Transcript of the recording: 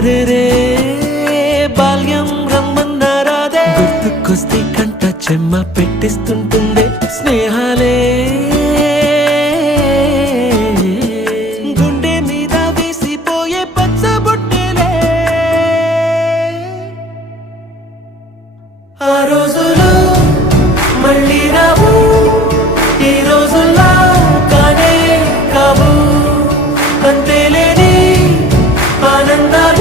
అరెరే బాల్యం రమ్మన్నారాదే గుర్తుకొస్తే కంట చెమ్మ పెట్టిస్తుంటుందే స్నేహాలే గుండె మీద వేసిపోయే పచ్చబొట్టెలే ఆ రోజులు మళ్ళీ రావు ఈ రోజుల్లా కానే కావు అంతేలేని ఆనందాలు